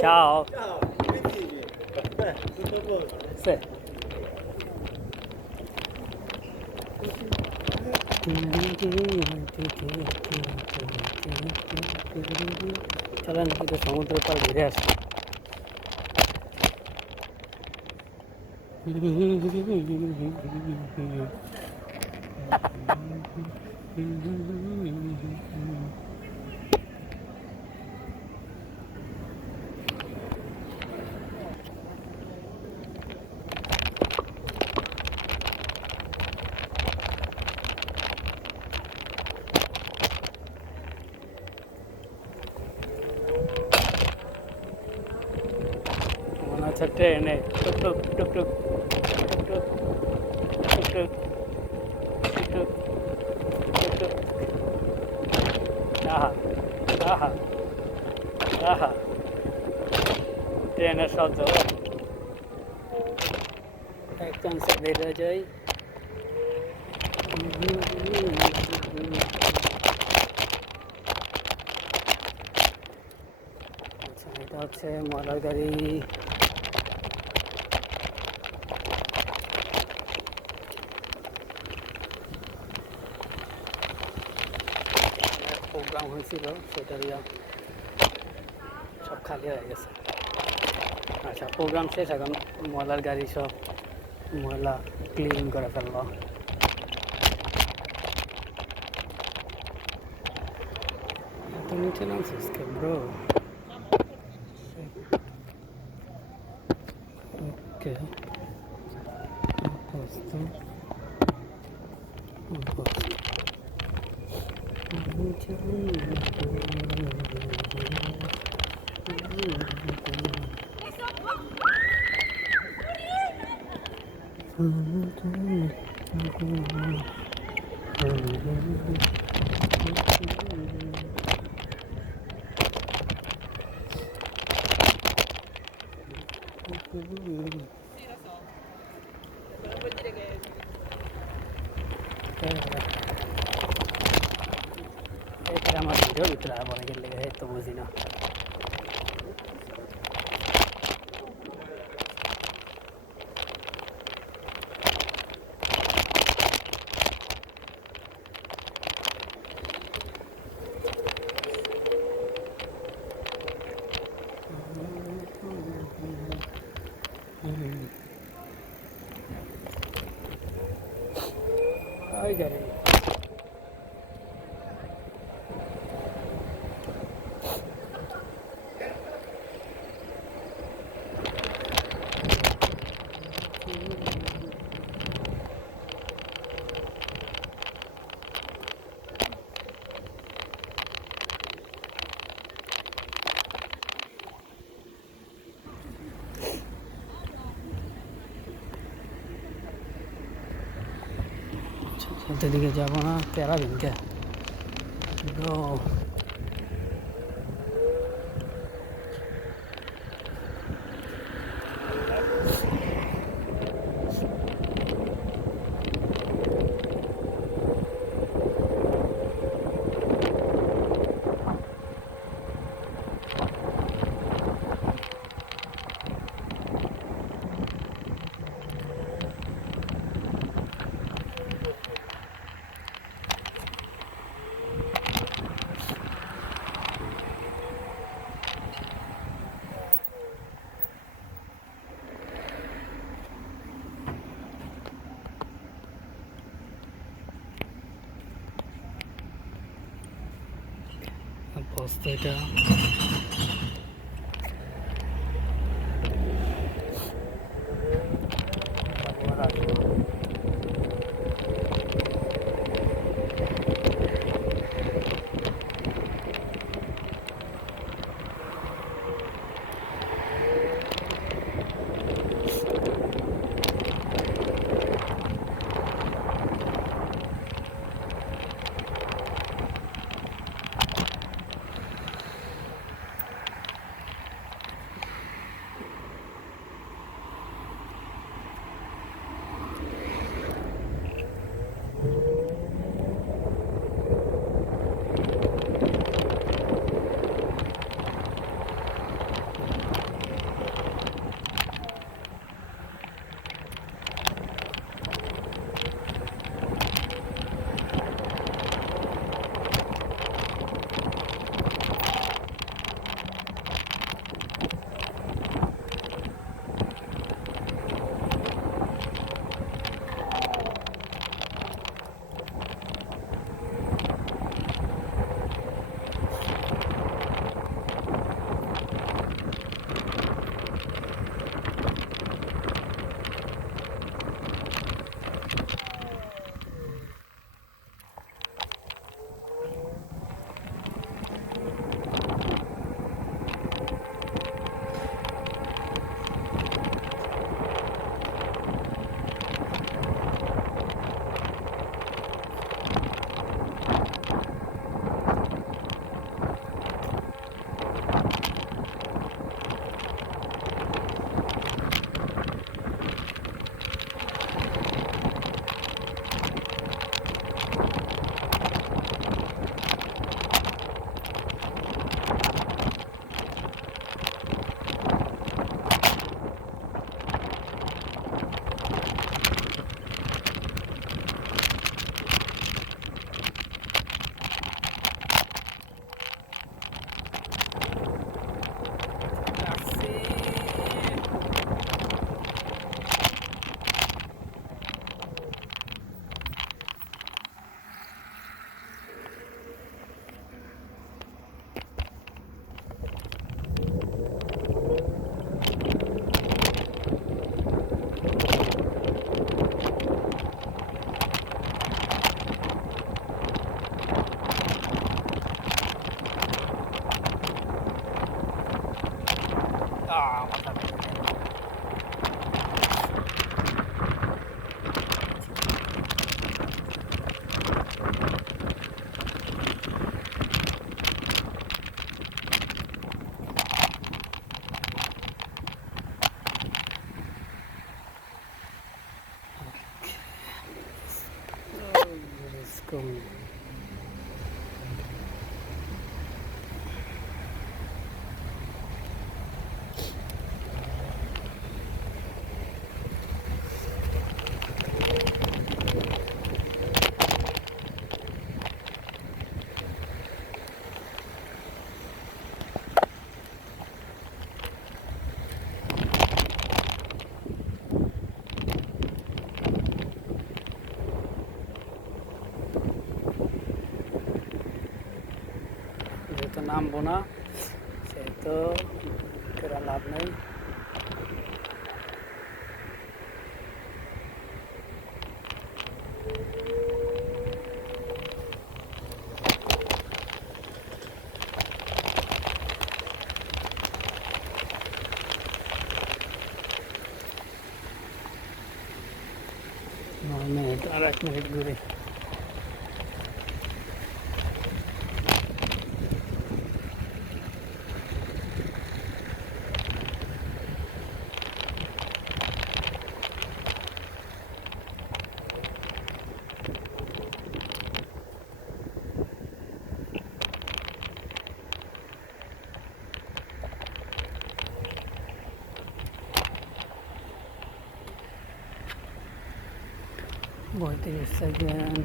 Ciao. Ciao, che dici? Tutto a posto? Sì. चलन इधर समुद्र पर घिरे আসি মনে হচ্ছে ট্রেনে টুক টুক টুক টুক টুক টুক টুক টুক টুক টুক টুক আহা আহা আহা ট্রেনের শব্দ এক চান্সে বেরিয়ে যাই আচ্ছা এটা হচ্ছে ময়লার গাড়ি প্রোগ্রাম হয়েছিল সেটারই সব খালি হয়ে গেছে আচ্ছা প্রোগ্রাম শেষ এখন ময়লার গাড়ি সব ময়লা ক্লিন করে ফেললো এত নিচে নামছিস কে ব্রো ওকে অবস্থা এখানে আমার ভিডিও ভিতরে অনেকের লেগে তো বুঝি না I get it. দিকে যাবো না তেরা দিনকে অবস্থা এটা Go. যেহেতু নামবো না সেহেতু করা লাভ নেই। মিনিট আর 1 মিনিট ঘুরে বইতে সেকেন্ড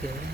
Okay.